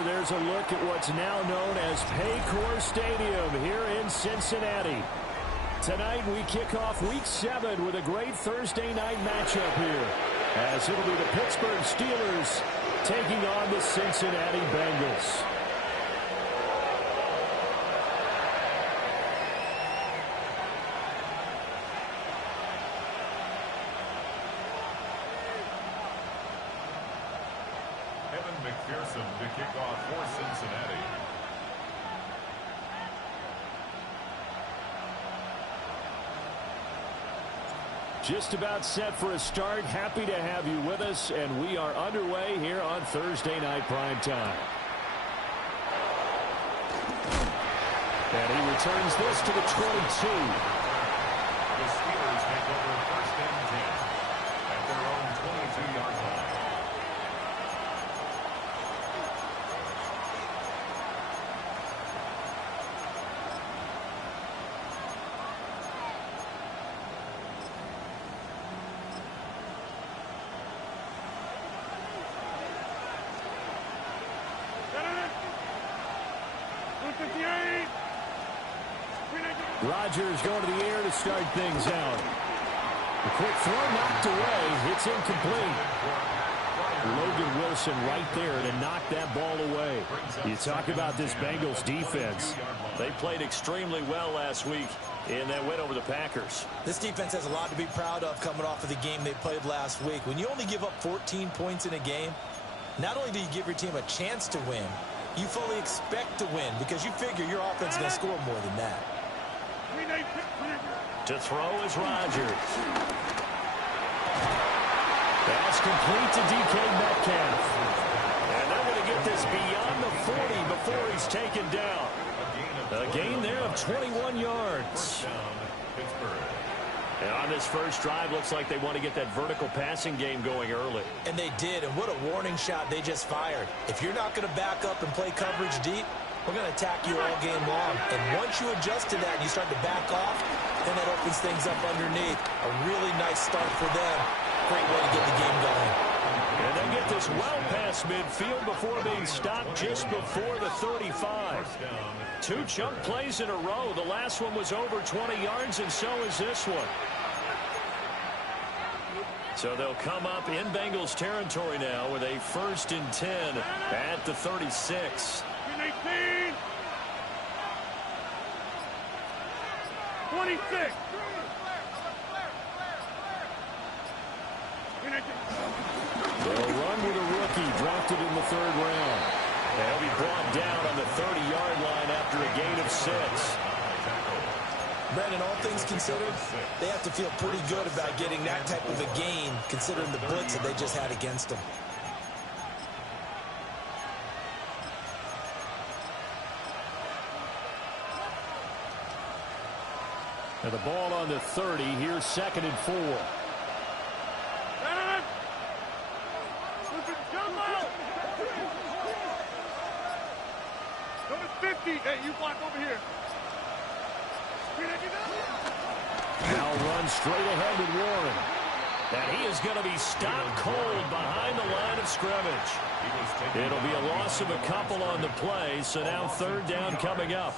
quarter, there's a look at what's now known as Paycor Stadium here in Cincinnati. Tonight we kick off Week 7 with a great Thursday night matchup here, as it'll be the Pittsburgh Steelers taking on the Cincinnati Bengals. To kick off for Cincinnati. Just about set for a start. Happy to have you with us, and we are underway here on Thursday Night Primetime. And he returns this to the 22. The Steelers take over first and 10 at their own 22-yard line. Rodgers going to the air to start things out. The quick throw knocked away. It's incomplete. Logan Wilson right there to knock that ball away. You talk about this Bengals defense. They played extremely well last week in that win over the Packers. This defense has a lot to be proud of coming off of the game they played last week. When you only give up 14 points in a game, not only do you give your team a chance to win, you fully expect to win because you figure your offense is going to score more than that. To throw is Rodgers. Pass complete to DK Metcalf. And they're going to get this beyond the 40 before he's taken down. A gain there of 21 yards. And on this first drive, looks like they want to get that vertical passing game going early. And they did, and what a warning shot they just fired. If you're not going to back up and play coverage deep, we're going to attack you all game long. And once you adjust to that and you start to back off, then that opens things up underneath. A really nice start for them. Great way to get the game going. And they get this well past midfield before being stopped just before the 35. Two chunk plays in a row. The last one was over 20 yards, and so is this one. So they'll come up in Bengals territory now with a 1st and 10 at the 36. 26. They'll run with a rookie drafted in the 3rd round. They'll be brought down on the 30-yard line after a gain of 6. Brandon, all things considered, they have to feel pretty good about getting that type of a gain considering the blitz that they just had against them. And the ball on the 30. Here's 2nd and 4. Number 50. Hey, you block over here. Now runs straight ahead with Warren. And he is going to be stopped cold behind the line of scrimmage. It'll be a loss of a couple on the play, so now 3rd down coming up.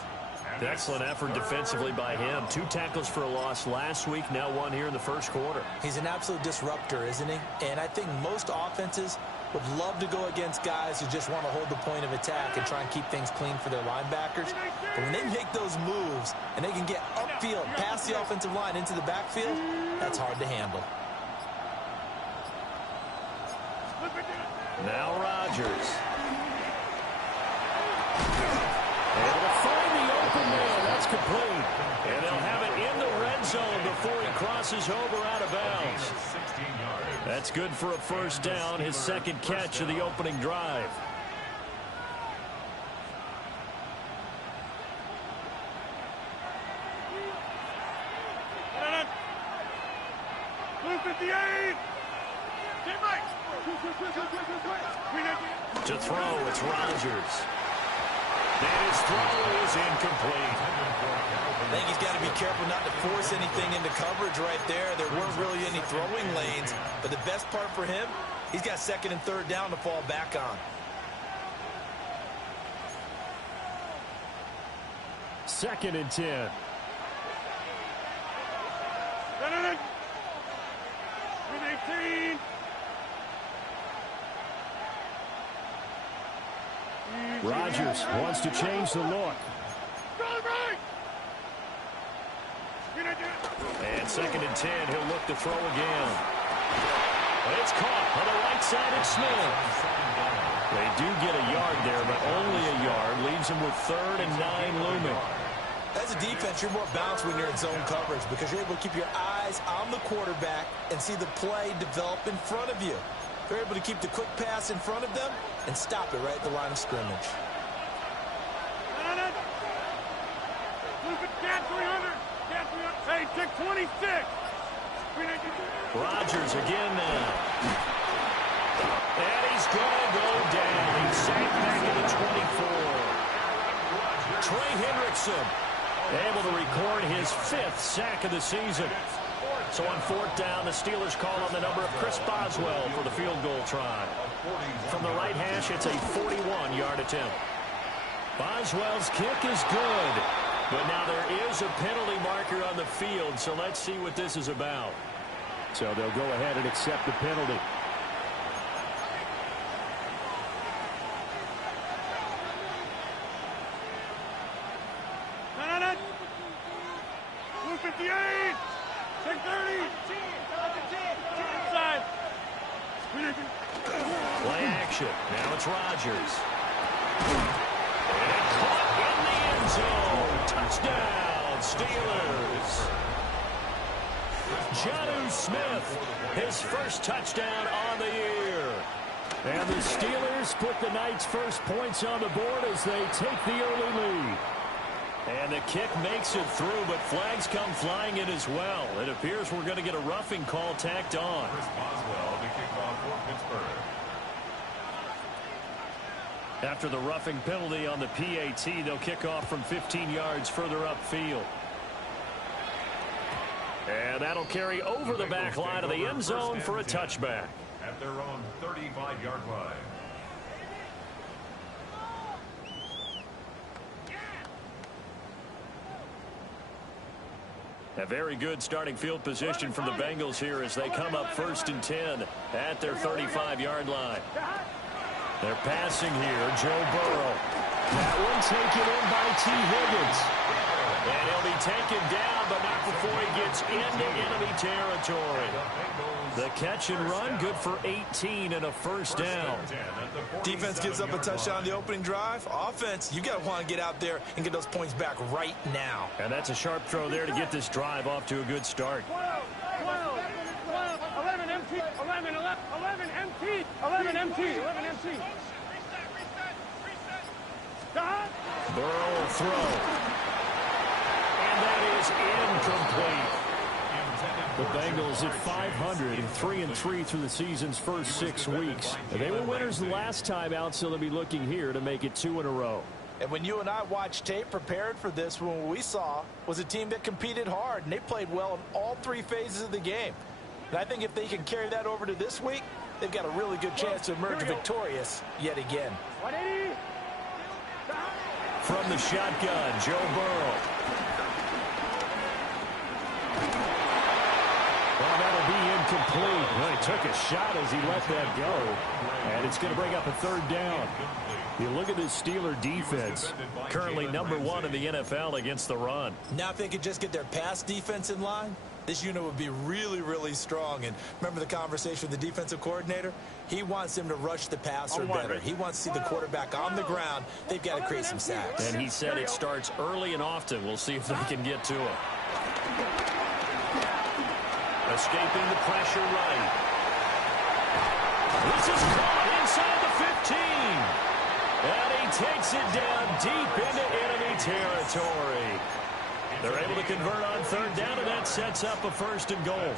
Excellent effort defensively by him. 2 tackles for a loss last week, now 1 here in the first quarter. He's an absolute disruptor, isn't he? And I think most offenses would love to go against guys who just want to hold the point of attack and try and keep things clean for their linebackers. But when they make those moves and they can get upfield, past the offensive line into the backfield, that's hard to handle. Now Rodgers. Able to find the open man. That's complete. And they'll have it in the red zone before he crosses over out of bounds. That's good for a 1st down, his 2nd catch of the opening drive. To throw, it's Rodgers. And his throw is incomplete. I think he's got to be careful not to force anything into coverage right there. There weren't really any throwing lanes. But the best part for him, he's got 2nd and 3rd down to fall back on. 2nd and 10. With 18. Rodgers wants to change the look. And 2nd and 10, he'll look to throw again. And it's caught on the right side of Smith. They do get a yard there, but only a yard. Leaves them with 3rd and 9 looming. As a defense, you're more balanced when you're in zone coverage because you're able to keep your eyes on the quarterback and see the play develop in front of you. They're able to keep the quick pass in front of them and stop it right at the line of scrimmage. Hey, check 26. Rodgers again now. And he's going to go down. He's sacked back at the 24. Trey Hendrickson able to record his 5th sack of the season. So on 4th down, the Steelers call on the number of Chris Boswell for the field goal try. From the right hash, it's a 41-yard attempt. Boswell's kick is good. But now there is a penalty marker on the field, so let's see what this is about. So they'll go ahead and accept the penalty. Blue 58. Take 30. Inside. Play action. Now it's Rodgers. And caught in the end zone. Touchdown, Steelers. Jonnu Smith, his first touchdown on the year. And the Steelers put the Knights' first points on the board as they take the early lead. And the kick makes it through, but flags come flying in as well. It appears we're going to get a roughing call tacked on. Chris Boswell, the kickoff for Pittsburgh. After the roughing penalty on the PAT, they'll kick off from 15 yards further upfield. And that'll carry over the back line of the end zone for a touchback. At their own 35-yard line. A very good starting field position from the Bengals here as they come up 1st and 10 at their 35-yard line. They're passing here, Joe Burrow. That one taken in by T. Higgins. And he'll be taken down, but not before he gets into enemy territory. The catch and run, good for 18 and a 1st down. Defense gives up a touchdown on the opening drive. Offense, you got to want to get out there and get those points back right now. And that's a sharp throw there to get this drive off to a good start. 12, 11 MT, 11 MT, 11 MT, 11 MT. Burrow will throw. And that is incomplete. The Bengals at 500 and 3-3 through the season's first 6 weeks. They were winners the last time out, so they'll be looking here to make it 2 in a row. And when you and I watched tape prepared for this, what we saw was a team that competed hard, and they played well in all 3 phases of the game. And I think if they can carry that over to this week, they've got a really good chance to emerge victorious yet again. 180. From the shotgun, Joe Burrow. Well, that'll be incomplete. Well, he took a shot as he let that go. And it's going to bring up a 3rd down. You look at this Steeler defense, currently #1 in the NFL against the run. Now if they could just get their pass defense in line, this unit would be really, really strong. And remember the conversation with the defensive coordinator? He wants them to rush the passer better. He wants to see the quarterback on the ground. They've got to create some sacks. And he said it starts early and often. We'll see if they can get to him. Escaping the pressure right. This is caught inside the 15. And he takes it down deep into enemy territory. They're able to convert on 3rd down, and that sets up a 1st and goal.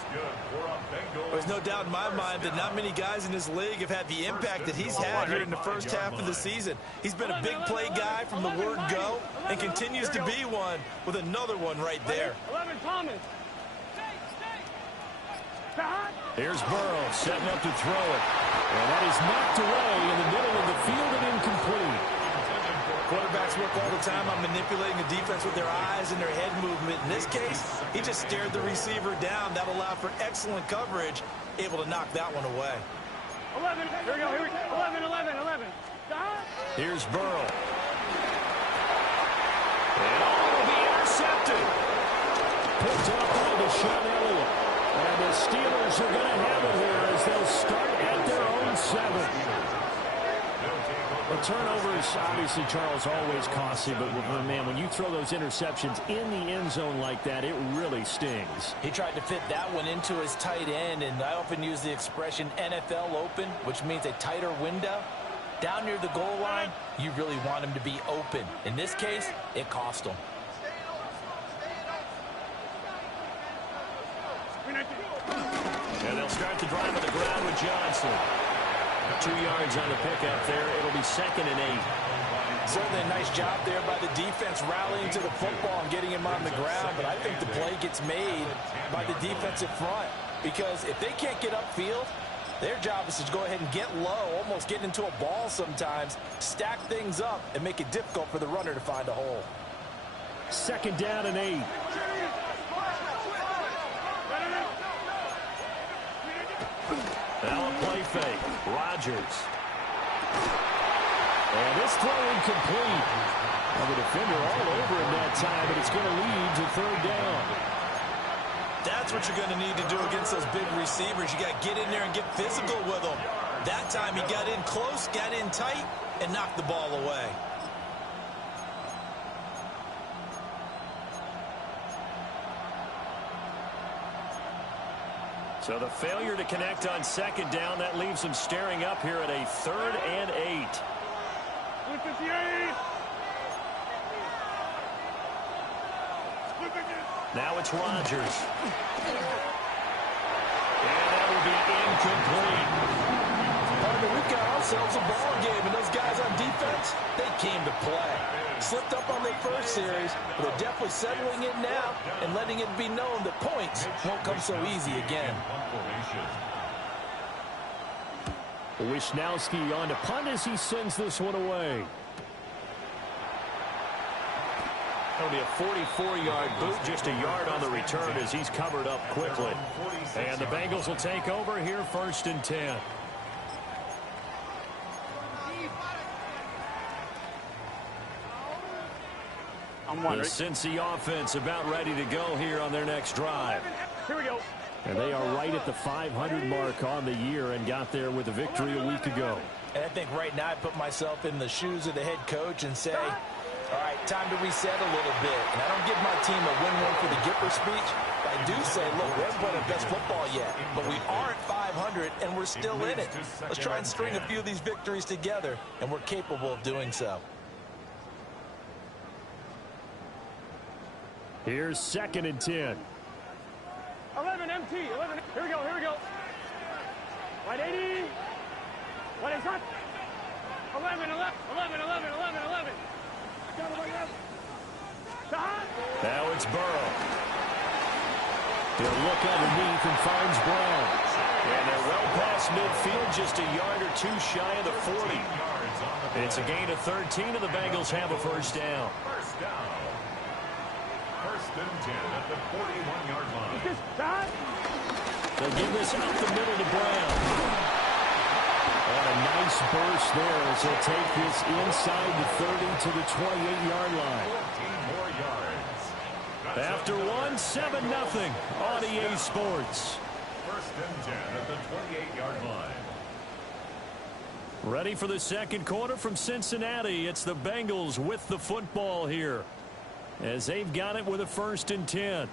There's no doubt in my mind that not many guys in this league have had the impact that he's had here in the first half of the season. He's been a big play guy from the word go and continues to be one with another one right there. 11 Thomas. Here's Burrow setting up to throw it. And that is knocked away in the middle of the field and incomplete. Quarterbacks work all the time on manipulating the defense with their eyes and their head movement. In this case, he just stared the receiver down. That allowed for excellent coverage, able to knock that one away. 11, here we go, 11. Here's Burrow. And all will be intercepted. Picked up by Deshaun Elliott. And the Steelers are going to have it here as they'll start at their own 7. The turnovers, obviously, Charles, always costly, but man, when you throw those interceptions in the end zone like that, it really stings. He tried to fit that one into his tight end, and I often use the expression NFL open, which means a tighter window. Down near the goal line, you really want him to be open. In this case, it cost him. And they'll start the drive on the ground with Johnson. 2 yards on the pickup there. It'll be 2nd and 8. Certainly a nice job there by the defense rallying to the football and getting him on the ground. But I think the play gets made by the defensive front. Because if they can't get upfield, their job is to go ahead and get low, almost get into a ball sometimes, stack things up, and make it difficult for the runner to find a hole. 2nd down and 8. Now a play fake. Rodgers. And this throw incomplete. Now the defender all over him that time, but it's going to lead to 3rd down. That's what you're going to need to do against those big receivers. You got to get in there and get physical with them. That time he got in close, got in tight, and knocked the ball away. So the failure to connect on 2nd down, that leaves him staring up here at a 3rd and 8. 158. Now it's Rodgers. And that will be incomplete. Partner, we've got ourselves a ball game, and those guys on defense, they came to play. Slipped up on their first series, but they're definitely settling it now and letting it be known that points won't come so easy again. Wisnowski on to punt as he sends this one away. That'll be a 44-yard boot, just a yard on the return as he's covered up quickly. And the Bengals will take over here 1st and 10. The Cincy offense about ready to go here on their next drive. Here we go. And they are right at the 500 mark on the year and got there with a victory a week ago. And I think right now I put myself in the shoes of the head coach and say, all right, time to reset a little bit. And I don't give my team a win-win for the Gipper speech. But I do say, look, we haven't played our best football yet. But we are at 500, and we're still in it. Let's try and string a few of these victories together, and we're capable of doing so. Here's 2nd and 10. 11 MT. 11. Here we go. Right 80. What is that? 11. Now it's Burrow. He'll look underneath and finds Brown. And they're well past midfield, just a yard or two shy of the 40. It's a gain of 13, and the Bengals have a 1st down. 1st and 10 at the 41-yard line. They'll give this up the middle to Brown. And a nice burst there as he'll take this inside the 30 to the 28-yard line. 14 more yards. After 7-0 on EA Sports. 1st and 10 at the 28-yard line. Ready for the 2nd quarter from Cincinnati. It's the Bengals with the football here, as they've got it with a 1st and 10.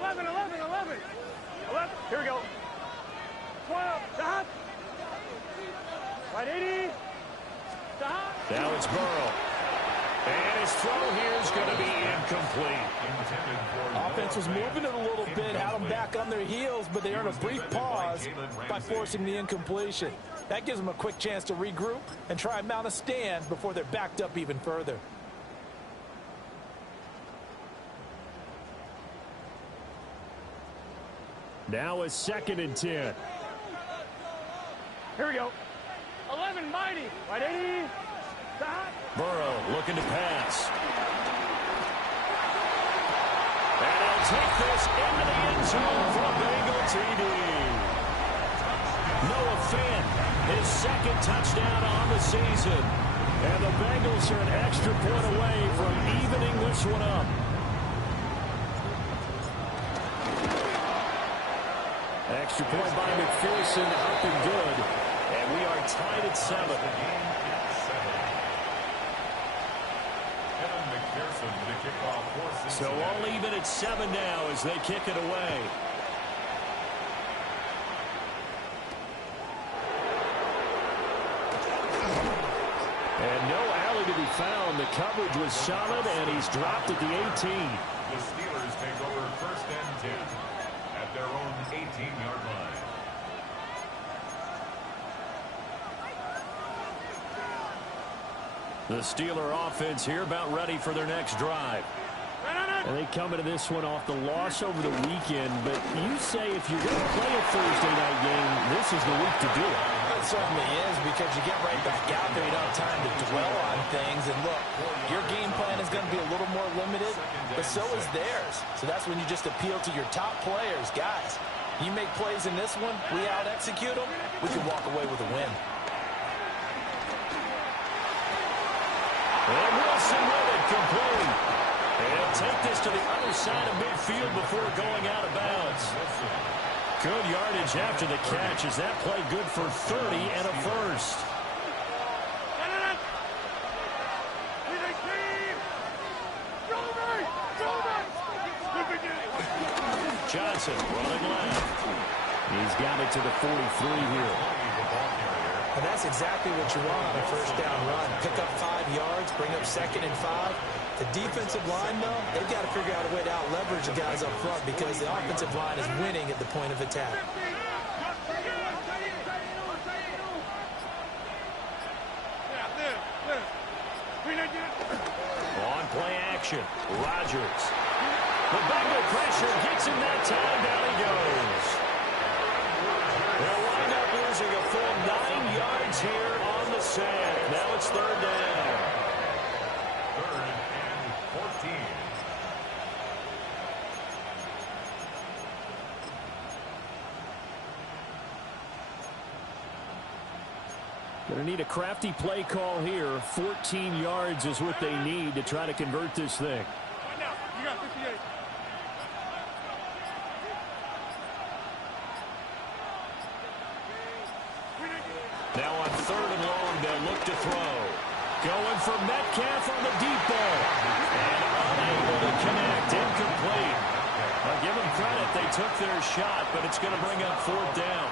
11. Here we go. 12. Right 80. Now it's Burrow. And his throw here is going to be incomplete. Offense was moving it a little bit, had them back on their heels, but they earned a brief pause by forcing the incompletion. That gives them a quick chance to regroup and try and mount a stand before they're backed up even further. Now a 2nd and 10. Here we go. 11 minus. Wide 80. Burrow looking to pass. And he'll take this into the end zone for a Bengal TD. Noah Fant, his second touchdown on the season. And the Bengals are an extra point away from evening this one up. Extra point by McPherson, up and good. And we are tied at 7. So all even at 7 now as they kick it away. And no alley to be found. The coverage was solid, and he's dropped at the 18. The Steelers take over first and 10 at their own 18-yard line. The Steeler offense here about ready for their next drive. And they come into this one off the loss over the weekend, but you say if you're going to play a Thursday night game, this is the week to do it. It certainly is, because you get right back out there. You don't have time to dwell on things. And look, your game plan is going to be a little more limited, but so is theirs. So that's when you just appeal to your top players. Guys, you make plays in this one, we out-execute them, we can walk away with a win. And Wilson with it, complete. And he'll take this to the other side of midfield before going out of bounds. Good yardage after the catch. Is that play good for 30 and a first? Johnson running left. He's got it to the 43 here. And that's exactly what you want on a first down run. Pick up 5 yards, bring up 2nd and 5. The defensive line, though, they've got to figure out a way to out-leverage the guys up front because the offensive line is winning at the point of attack. On play action, Rodgers. The Bengal pressure gets him that time. Down he goes. They'll wind up losing a full 9 yards here on the sack. Now it's 3rd down. 3rd and 14. Going to need a crafty play call here. 14 yards is what they need to try to convert this thing. You got 58. Now on 3rd and long, they'll look to throw. Going for Metcalf on the deep ball. And unable to connect. Incomplete. I'll give them credit. They took their shot, but it's going to bring up 4th down.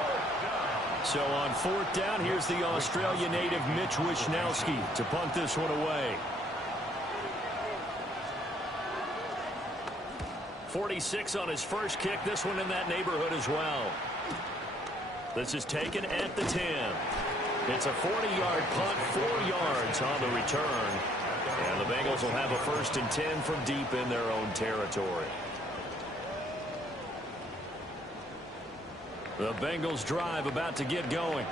So on 4th down, here's the Australia native Mitch Wishnowsky to punt this one away. 46 on his first kick. This one in that neighborhood as well. This is taken at the 10. It's a 40-yard punt, 4 yards on the return. And the Bengals will have a 1st and 10 from deep in their own territory. The Bengals drive about to get going.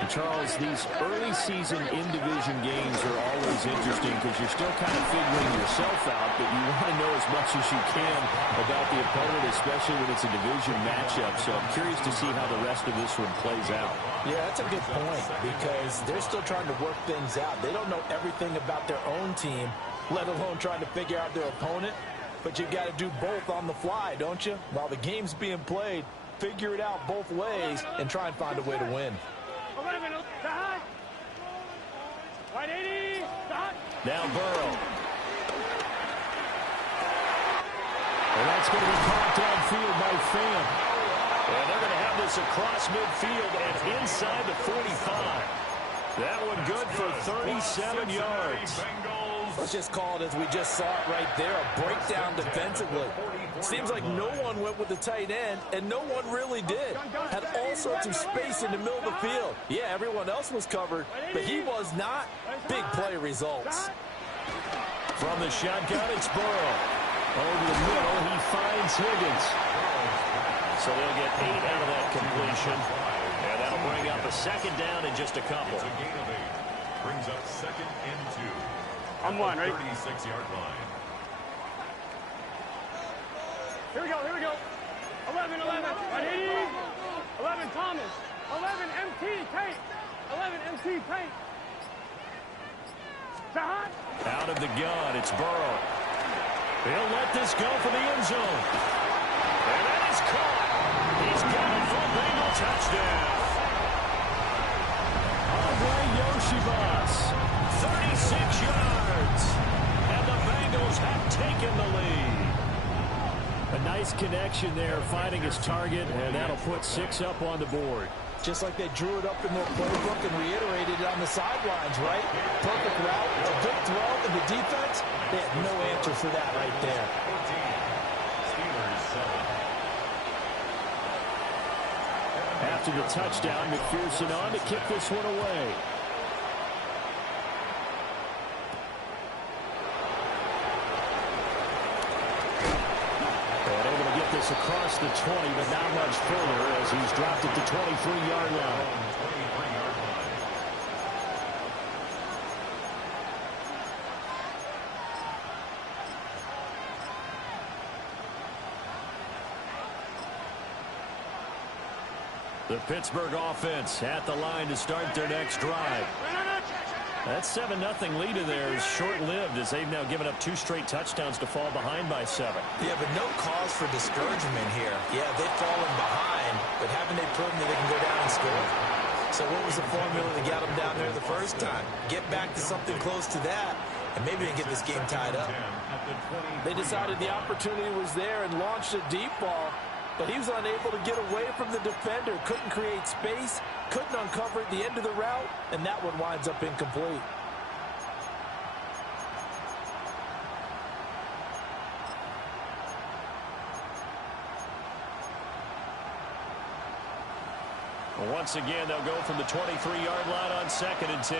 And Charles, these early season in-division games are always interesting because you're still kind of figuring yourself out, but you want to know as much as you can about the opponent, especially when it's a division matchup. So I'm curious to see how the rest of this one plays out. Yeah, that's a good point because they're still trying to work things out. They don't know everything about their own team, let alone trying to figure out their opponent. But you've got to do both on the fly, don't you? While the game's being played, figure it out both ways and try and find a way to win. 11, wide 80, Now Burrow. And that's going to be caught downfield by Fant. And they're going to have this across midfield and inside the 45. That one good for 37 yards. Let's just call it as we just saw it right there, a breakdown defensively. Seems like no one went with the tight end, and no one really did. Had all sorts of space in the middle of the field. Yeah, everyone else was covered, but he was not. Big play results. From the shotgun, it's Burrow. Over the middle, he finds Higgins. So they'll get 8 out of that completion. And that'll They'll bring up a second down in just a couple. It's a gain of 8. Brings up 2nd and 2. I'm one, ready? 36-yard line. Here we go, here we go. 11, 11. Ready? 11, Thomas. 11, MT, Tate. 11, MT, Tate. Shot. Out of the gun, it's Burrow. He'll let this go for the end zone. And that is caught. He's got it for a Bengal touchdown. Andre Yoshibas, 36 yards. And the Bengals have taken the lead. A nice connection there, finding his target, and that'll put 6 up on the board. Just like they drew it up in their playbook and reiterated it on the sidelines, right? Perfect route, a good throw, and the defense, they had no answer for that right there. 14. Steelers 7. After the touchdown, McPherson on to kick this one away. And able to get this across the 20, but not much further as he's dropped at the 23-yard line. 23-yard line. The Pittsburgh offense at the line to start their next drive. That 7-0 lead of theirs short-lived as they've now given up 2 straight touchdowns to fall behind by 7. Yeah, but no cause for discouragement here. Yeah, they've fallen behind, but haven't they proven that they can go down and score? So what was the formula that got them down there the first time? Get back to something close to that, and maybe they can get this game tied up. They decided the opportunity was there and launched a deep ball, but he was unable to get away from the defender, couldn't create space, couldn't uncover at the end of the route, and that one winds up incomplete. Once again, they'll go from the 23-yard line on 2nd and 10.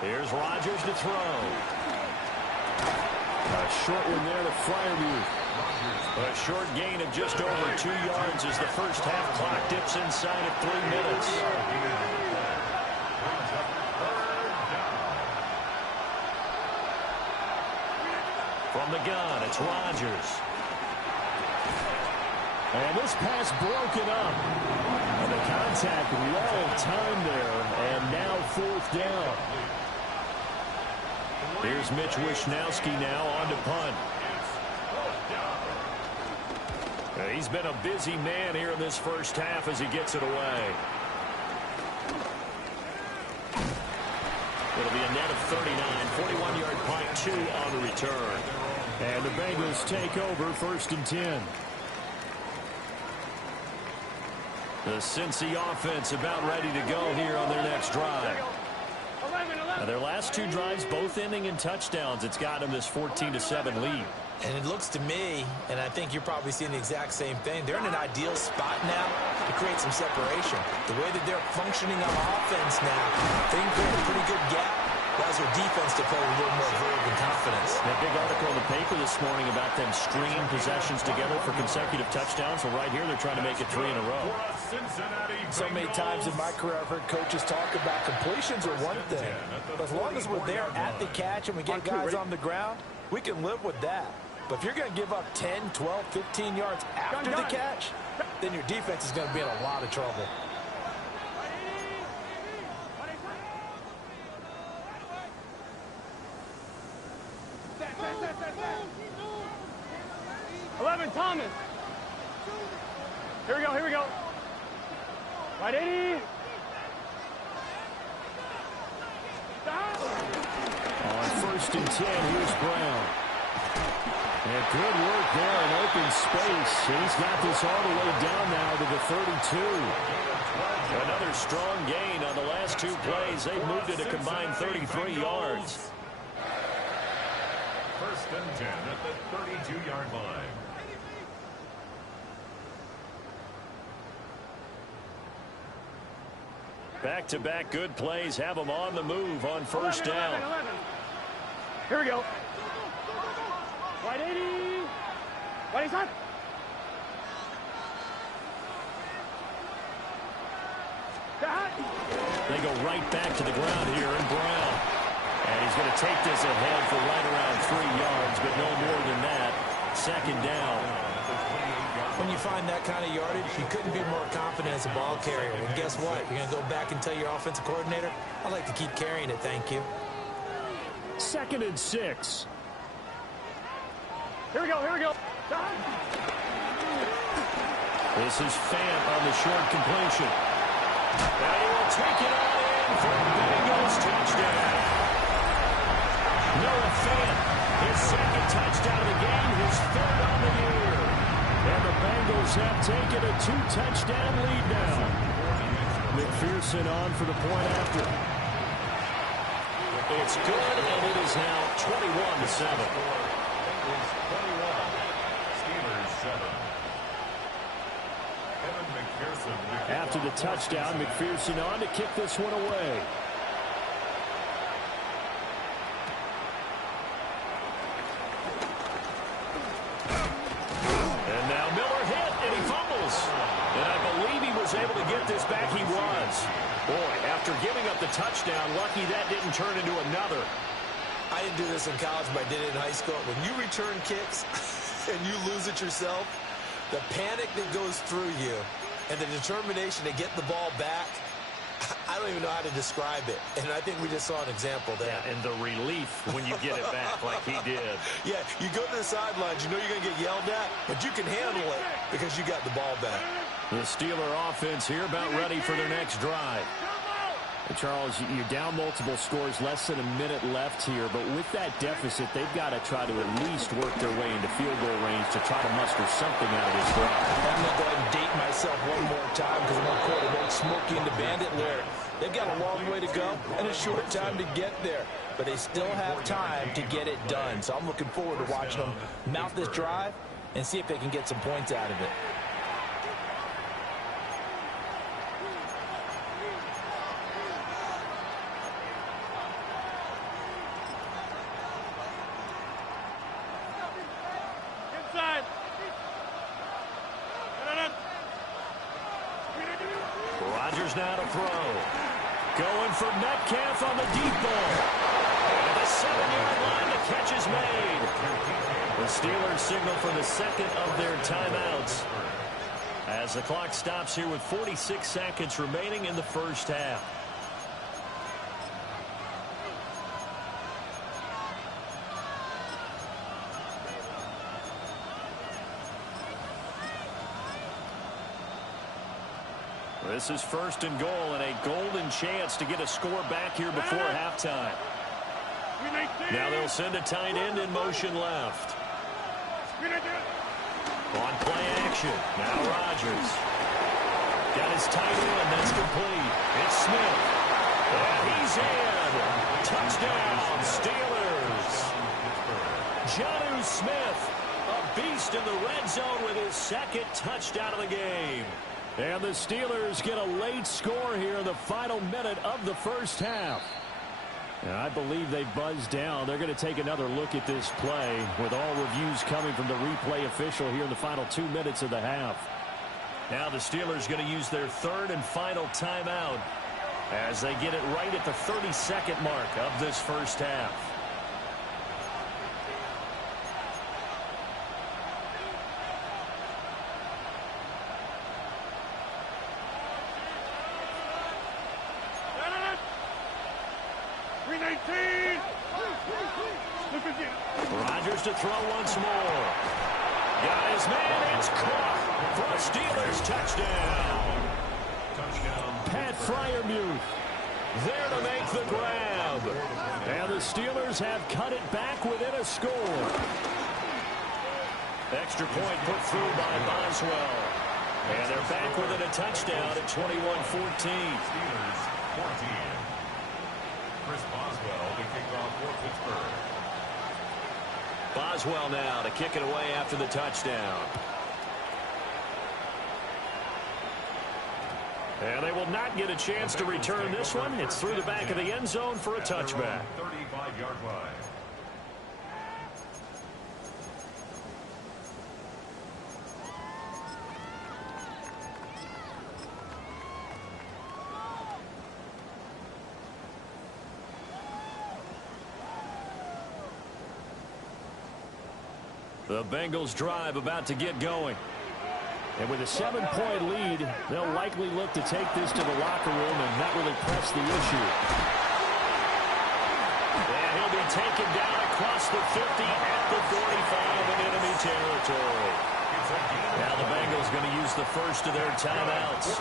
Here's Rodgers to throw. A short one there to Freiermuth. A short gain of just over 2 yards as the first half clock dips inside of 3 minutes. From the gun, it's Rodgers. And this pass broken up. And the contact well timed there, and now 4th down. Here's Mitch Wishnowsky now on to punt. He's been a busy man here in this first half as he gets it away. It'll be a net of 39, 41-yard punt, 2 on the return. And the Bengals take over 1st and 10. The Cincy offense about ready to go here on their next drive. Now their last 2 drives both ending in touchdowns. It's got them this 14-7 lead. And it looks to me, and I think you're probably seeing the exact same thing, they're in an ideal spot now to create some separation. The way that they're functioning on offense now, they can create a pretty good gap. Allows their defense to play with a little more verve and confidence. That big article in the paper this morning about them stringing possessions together for consecutive touchdowns. So right here, they're trying to make it 3 in a row. So many times in my career, I've heard coaches talk about completions are one thing. But as long as we're there at the catch and we get guys on the ground, we can live with that. But if you're going to give up 10, 12, 15 yards after the catch, then your defense is going to be in a lot of trouble. Thomas. Here we go, here we go. Right, 80. On 1st and 10, here's Brown. And good work there in open space. He's got this all the way down now to the 32. Another strong gain on the last 2 plays. They've moved it a combined 33 yards. 1st and 10 at the 32-yard line. Back-to-back good plays have them on the move on 1st down. 11. Here we go. Right, 80. Ready, son? They go right back to the ground here in Brown. And he's going to take this ahead for right around 3 yards, but no more than that. Second down. When you find that kind of yardage, you couldn't be more confident as a ball carrier. And guess what? You're going to go back and tell your offensive coordinator, I'd like to keep carrying it, thank you. 2nd and 6. Here we go, here we go. This is Fant on the short completion. Now he will take it all in for a Bengals touchdown. Noah Fant, his 2nd touchdown of the game, his 3rd on the year. And the Bengals have taken a 2-touchdown lead now. McPherson on for the point after. It's good, and it is now 21-7. Steelers 7. After the touchdown, McPherson on to kick this one away. And now Miller hit, and he fumbles. And I believe he was able to get this back. He was. Boy, after giving up the touchdown, lucky that didn't turn into another. I didn't do this in college, but I did it in high school. When you return kicks and you lose it yourself, the panic that goes through you and the determination to get the ball back, I don't even know how to describe it. And I think we just saw an example there. Yeah, and the relief when you get it back like he did. Yeah, you go to the sidelines, you know you're going to get yelled at, but you can handle it because you got the ball back. The Steeler offense here about ready for their next drive. And Charles, you're down multiple scores, less than a minute left here, but with that deficit, they've got to try to at least work their way into field goal range to try to muster something out of this drive. I'm going to go ahead and date myself one more time because I'm going to quote an old Smokey and the Bandit lyric. They've got a long way to go and a short time to get there, but they still have time to get it done. So I'm looking forward to watching them mount this drive and see if they can get some points out of it. Rodgers now to throw. Going for Metcalf on the deep ball. And the 7-yard line, the catch is made. The Steelers signal for the 2nd of their timeouts as the clock stops here with 46 seconds remaining in the first half. This is 1st and goal and a golden chance to get a score back here before halftime. Now they'll send a tight end in motion left. On play action. Now Rodgers. Got his tight end. That's complete. It's Smith. And he's in. Touchdown, Steelers. Jonnu Smith, a beast in the red zone with his 2nd touchdown of the game. And the Steelers get a late score here in the final minute of the first half. And I believe they buzzed down. They're going to take another look at this play with all reviews coming from the replay official here in the final 2 minutes of the half. Now the Steelers going to use their 3rd and final timeout as they get it right at the 32nd mark of this first half. Rodgers to throw once more. Got his man. It's caught for a Steelers touchdown. Pat Freiermuth there to make the grab. And the Steelers have cut it back within a score. Extra point put through by Boswell. And they're back within a touchdown at 21-14. Steelers 14. Chris Boswell to kick off for Pittsburgh. Boswell now to kick it away after the touchdown. And they will not get a chance to return this one. It's through the back of the end zone for a touchback. 35-yard line. The Bengals drive about to get going. And with a 7-point lead, they'll likely look to take this to the locker room and not really press the issue. And he'll be taken down across the 50 at the 45 in enemy territory. Now the Bengals going to use the first of their timeouts,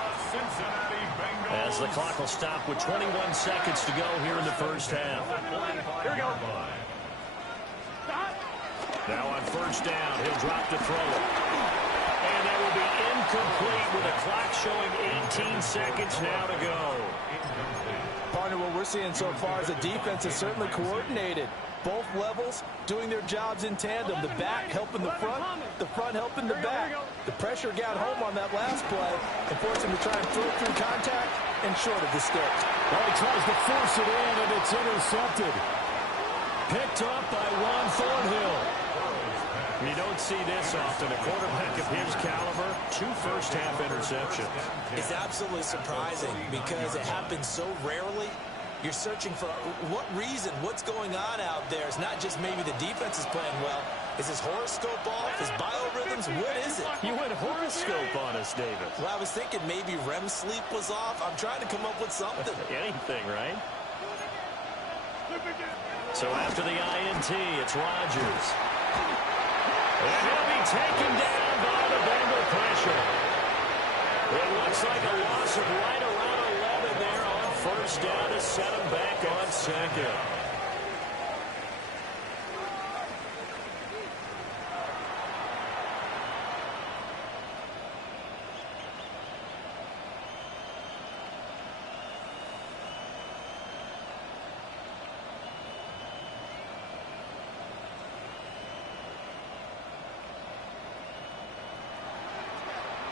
as the clock will stop with 21 seconds to go here in the first half. Here we go. Now on first down, he'll drop to throw it. And that will be incomplete with a clock showing 18 seconds now to go. Partner, what we're seeing so far is the defense is certainly coordinated. Both levels doing their jobs in tandem. The back helping the front helping the back. The pressure got home on that last play and forced him to try and throw through contact and short of the sticks. Well, he tries to force it in, and it's intercepted. Picked up by Juan Thornhill. You don't see this often. A quarterback of his caliber, 2 first-half interceptions. It's absolutely surprising because it happens so rarely. You're searching for what reason, what's going on out there. It's not just maybe the defense is playing well. Is his horoscope off? His biorhythms? What is it? You went horoscope on us, David. Well, I was thinking maybe REM sleep was off. I'm trying to come up with something. Anything, right? So after the INT, it's Rodgers. And he'll be taken down by the Bengal pressure. It looks like a loss of right around 11 there on first down to set him back on second.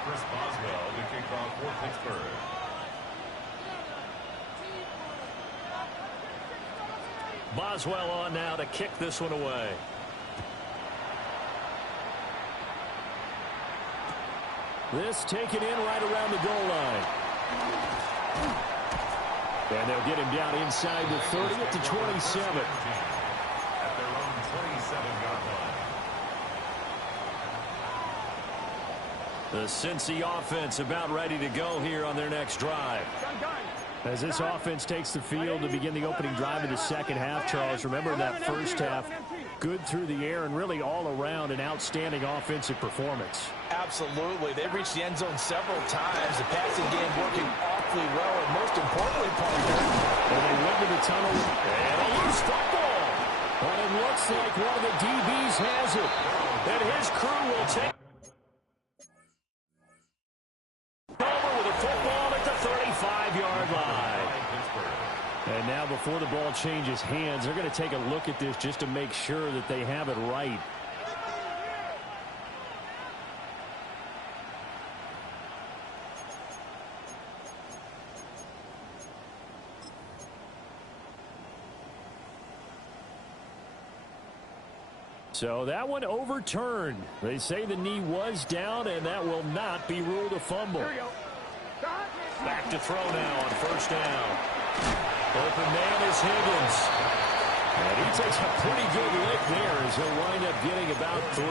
Chris Boswell to kick off for Pittsburgh. Boswell on now to kick this one away. This taken in right around the goal line. And they'll get him down inside the 30 at the 27. At their own 27-yard line. The Cincy offense about ready to go here on their next drive. As this offense takes the field to begin the opening drive of the second half, Charles, remember in that first half, good through the air and really all around an outstanding offensive performance. Absolutely. They reached the end zone several times. The passing game working awfully well, and most importantly, partner. And they went to the tunnel and a loose football. But it looks like one of the DBs has it. And his crew will take over with a football at the 35-yard line. And now before the ball changes hands, they're going to take a look at this just to make sure that they have it right. So that one overturned. They say the knee was down, and that will not be ruled a fumble. Back to throw now on first down. Open man is Higgins. And he takes a pretty good lick there as he'll wind up getting about 3.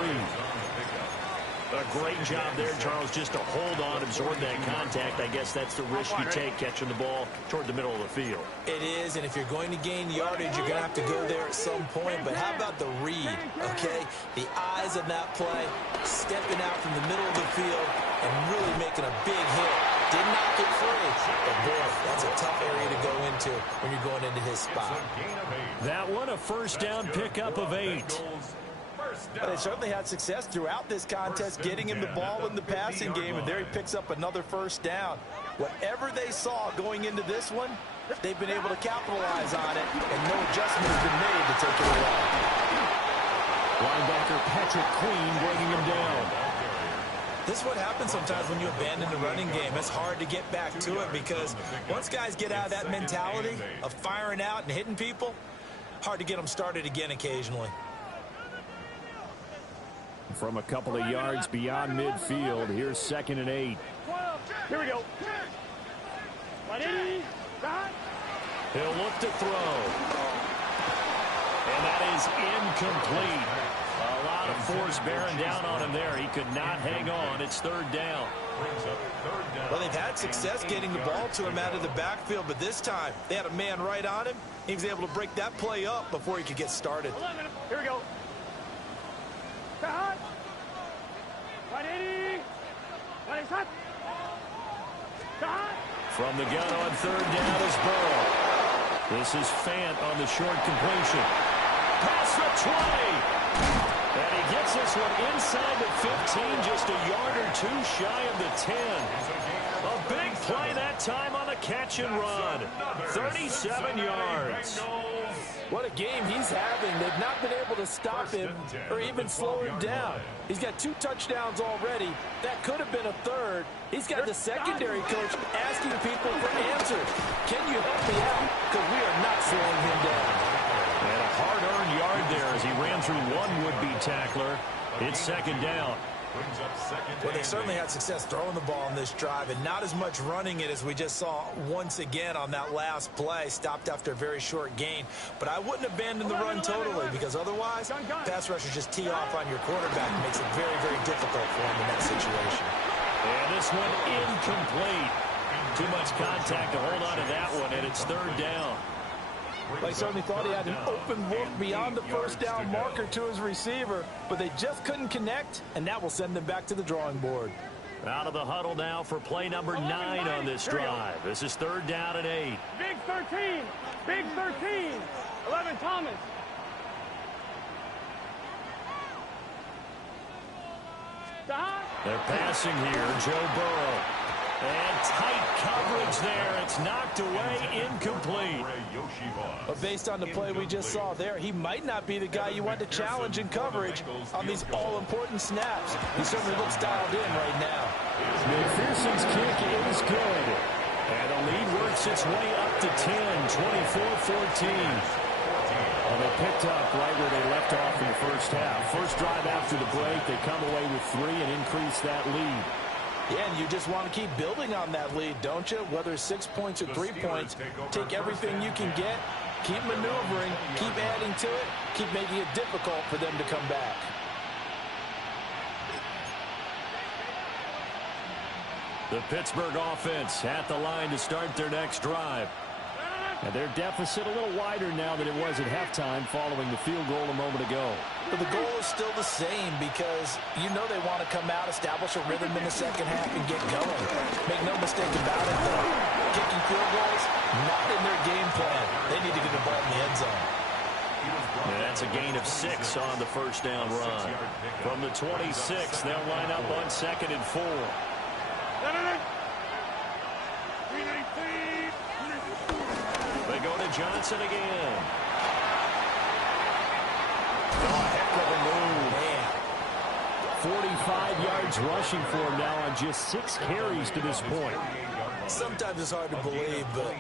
A great job there, Charles, just to hold on, absorb that contact. I guess that's the risk you take catching the ball toward the middle of the field. It is, and if you're going to gain yardage, you're going to have to go there at some point. But how about the read, okay? The eyes of that play, stepping out from the middle of the field and really making a big hit. Did not get free, but boy, that's a tough area to go into when you're going into his spot. That one a first down pickup of 8. But they certainly had success throughout this contest, getting him the ball in the passing game, and there he picks up another first down. Whatever they saw going into this one, they've been able to capitalize on it, and no adjustment has been made to take it away. Linebacker Patrick Queen bringing him down. This is what happens sometimes when you abandon the running game. It's hard to get back to it because once guys get out of that mentality of firing out and hitting people, hard to get them started again occasionally. From a couple of yards beyond midfield, here's 2nd and 8. Here we go. He'll look to throw. And that is incomplete. A lot lot of force bearing down on him there. He could not hang on. It's third down. Well, they've had success getting the ball to him out of the backfield, but this time they had a man right on him. He was able to break that play up before he could get started. Here we go. Hot. 180. 180 hot. Hot. From the gun on third down is Burrow. This is Fant on the short completion. Past the 20. And he gets this one inside the 15, just a yard or two shy of the 10. A big play that time on the catch and run. 37 yards. What a game he's having. They've not been able to stop him or even slow him down. He's got 2 touchdowns already. That could have been a third. He's got the secondary coach asking people for answers. Can you help me out? Because we are not slowing him down. And a hard-earned yard there as he ran through one would-be tackler. It's second down. Well, they certainly had success throwing the ball on this drive, and not as much running it as we just saw once again on that last play. Stopped after a very short gain. But I wouldn't abandon the run totally, because otherwise, pass rushers just tee off on your quarterback. It makes it very, very difficult for him in that situation. And this one incomplete. Too much contact to hold on to that one, and it's third down. They certainly thought he had an open look beyond the first down marker to his receiver, but they just couldn't connect, and that will send them back to the drawing board. Out of the huddle now for play number 9 on this drive. This is third down and 8. Big 13. Big 13. 11 Thomas. They're passing here. Joe Burrow. And tight coverage there. It's knocked away, incomplete. But based on the play we just saw there, he might not be the guy you want to challenge in coverage on these all-important snaps. He certainly looks dialed in right now. McPherson's kick is good. And the lead works its way up to 10, 24-14. Well, they picked up right where they left off in the first half. First drive after the break, they come away with 3 and increase that lead. Yeah, and you just want to keep building on that lead, don't you? Whether it's 6 points or 3 points, take everything you can get, keep maneuvering, keep adding to it, keep making it difficult for them to come back. The Pittsburgh offense at the line to start their next drive. And their deficit a little wider now than it was at halftime following the field goal a moment ago. But the goal is still the same because you know they want to come out, establish a rhythm in the second half, and get going. Make no mistake about it, though. Kicking field goals, not in their game plan. They need to get the ball in the end zone. And that's a gain of 6 on the first down run. From the 26, they'll line up on 2nd and 4. They go to Johnson again. Oh, heck of a move. Man. 45 yards rushing for him now on just 6 carries to this point. Sometimes it's hard to believe, but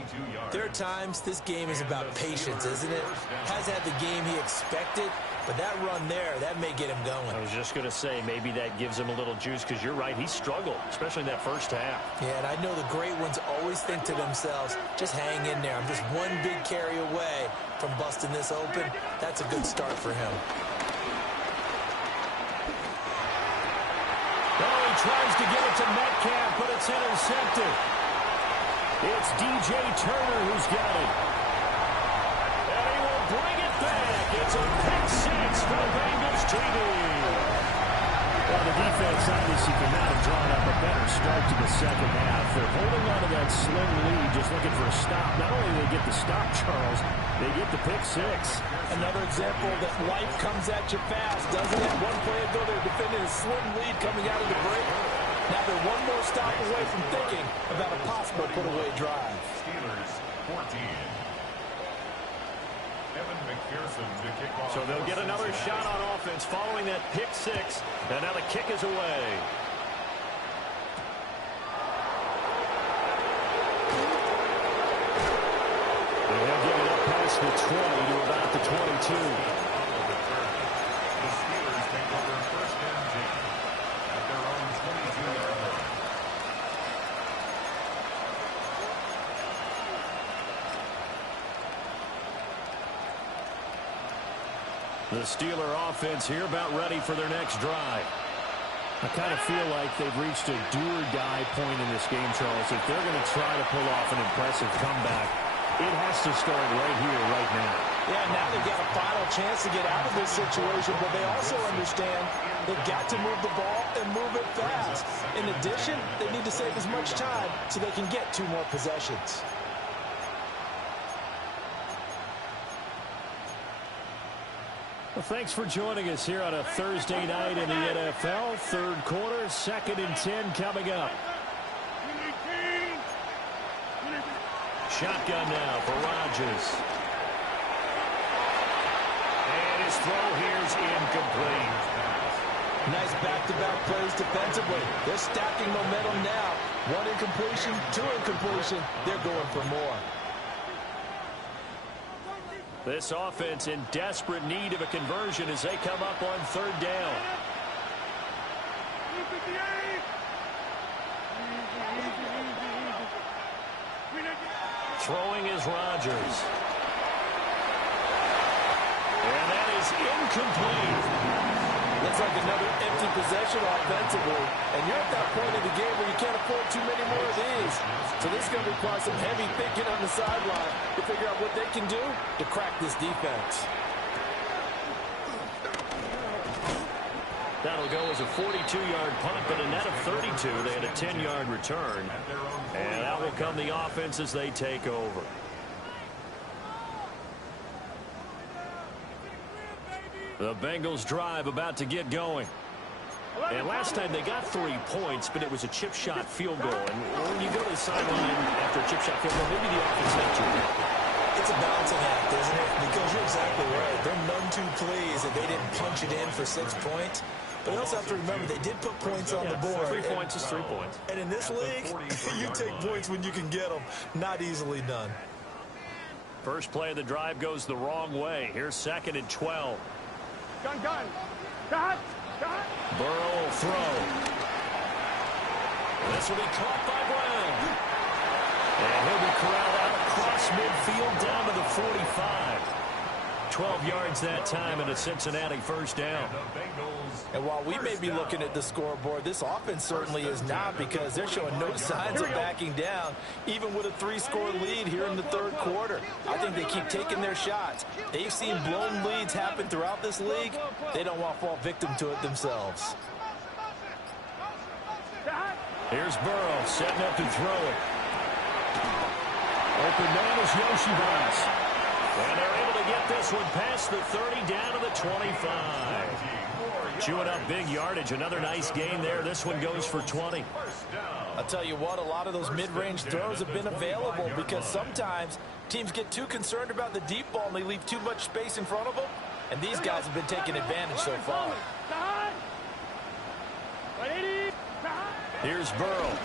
there are times this game is about patience, isn't it? Has had the game he expected, but that run there, that may get him going. I was just going to say, maybe that gives him a little juice, because you're right, he struggled, especially in that first half. Yeah, and I know the great ones always think to themselves, just hang in there. I'm just one big carry away from busting this open. That's a good start for him. Oh, he tries to get it to Metcalf, but it's intercepted. It's DJ Turner who's got it. And he will bring it back. It's a pick 6 for the Bengals TD. Well, the defense obviously could not have drawn up a better start to the second half. They're holding on to that slim lead, just looking for a stop. Not only do they get the stop, Charles, they get the pick 6. Another example that life comes at you fast, doesn't it? One play ago, they were defending a slim lead coming out of the break. Now they're one more stop away from thinking about a possible put-away drive. Steelers 14. Evan McPherson to kick off. So they'll get another shot on offense following that pick 6. And now the kick is away. And they'll get it up past the 20 to about the 22. The Steelers take over first and 10 at their own 22-yard line. The Steeler offense here about ready for their next drive. I kind of feel like they've reached a do-or-die point in this game, Charles. If they're going to try to pull off an impressive comeback, it has to start right here, right now. Yeah, now they've got a final chance to get out of this situation, but they also understand they've got to move the ball and move it fast. In addition, they need to save as much time so they can get 2 more possessions. Well, thanks for joining us here on a Thursday night in the NFL. Third quarter, 2nd and 10 coming up. Shotgun now for Rodgers. And his throw here's incomplete. Nice back-to-back plays defensively. They're stacking momentum now. 1 incompletion, 2 incompletion. They're going for more. This offense in desperate need of a conversion as they come up on 3rd down. Throwing is Rodgers. And that is incomplete. Looks like another empty possession offensively. And you're at that point in the game where you can't afford too many more of these. So this is going to require some heavy thinking on the sideline to figure out what they can do to crack this defense. That'll go as a 42-yard punt, but a net of 32. They had a 10-yard return. And that will come the offense as they take over. The Bengals drive about to get going. And last time they got 3 points, but it was a chip shot field goal. And when you go to the sideline after a chip shot field goal, maybe the offense not too good. It's a balancing act, isn't it? Because you're exactly right. They're none too pleased that they didn't punch it in for 6 points. But you also have to remember they did put points on the board. 3 points is 3 points. And in this league, you take points when you can get them. Not easily done. First play of the drive goes the wrong way. Here's 2nd and 12. Gun. Got. Burrow will throw. This will be caught by Brown. And he'll be corralled out across midfield down to the 45. 12 yards that time and a Cincinnati first down. And while we may be looking at the scoreboard, this offense certainly is not, because they're showing no signs of backing down, even with a 3-score lead here in the 3rd quarter. I think they keep taking their shots. They've seen blown leads happen throughout this league. They don't want to fall victim to it themselves. Here's Burrow setting up to throw it. Open man is Yoshibas. And they're able to get this one past the 30 down to the 25. Chewing up big yardage. Another nice gain there. This one goes for 20. I'll tell you what, a lot of those mid-range throws have been available because sometimes teams get too concerned about the deep ball and they leave too much space in front of them. And these guys have been taking advantage so far. Here's Burrow.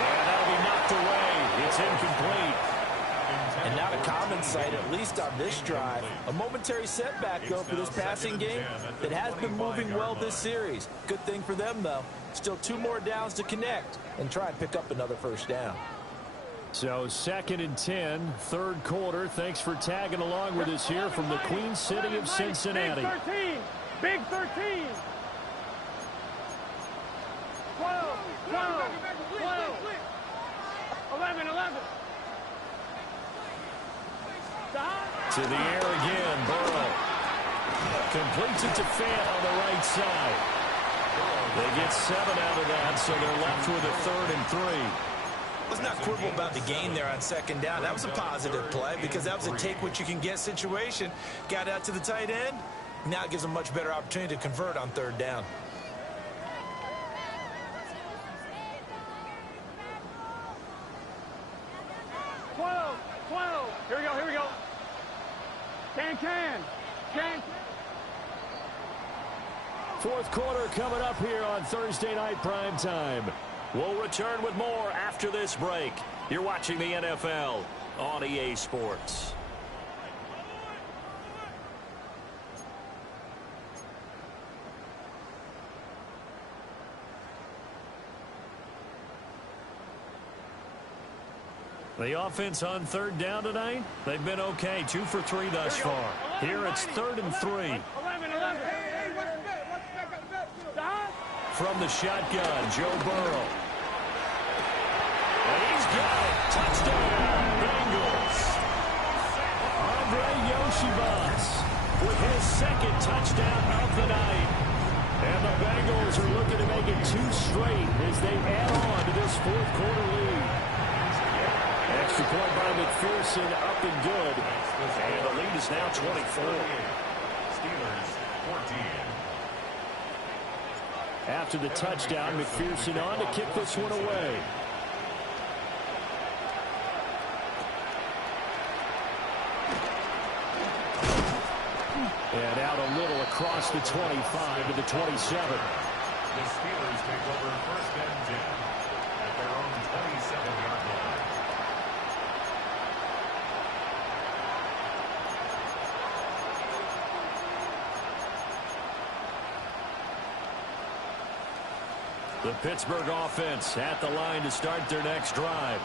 And that'll be knocked away. It's incomplete. And not a common sight, at least on this drive. A momentary setback, though, for this passing game that has been moving well this series. Good thing for them, though. Still 2 more downs to connect and try and pick up another first down. So 2nd and 10, 3rd quarter. Thanks for tagging along with us here from the Queen City of Cincinnati. Big 13. 12. 11. To the air again, Burrow. Completes it to Fant on the right side. They get 7 out of that, so they're left with a 3rd and 3. Let's not quibble about the gain there on 2nd down. That was a positive play because that was a take-what-you-can-get situation. Got out to the tight end. Now it gives them a much better opportunity to convert on 3rd down. Here we go. Can. 4th quarter coming up here on Thursday Night Prime Time. We'll return with more after this break. You're watching the NFL on EA Sports. The offense on 3rd down tonight, they've been okay. 2 for 3 thus far. Here it's 3rd and 3. 11. From the shotgun, Joe Burrow. And he's got it. Touchdown, Bengals. Andre Yoshibas with his 2nd touchdown of the night. And the Bengals are looking to make it 2 straight as they add on to this 4th quarter lead. Extra point by McPherson, up and good. And the lead is now 24. Steelers 14. After the touchdown, McPherson on to kick this one away. And out a little across the 25 to the 27. The Steelers take over 1st and 10 at their own 27-yard line. The Pittsburgh offense at the line to start their next drive.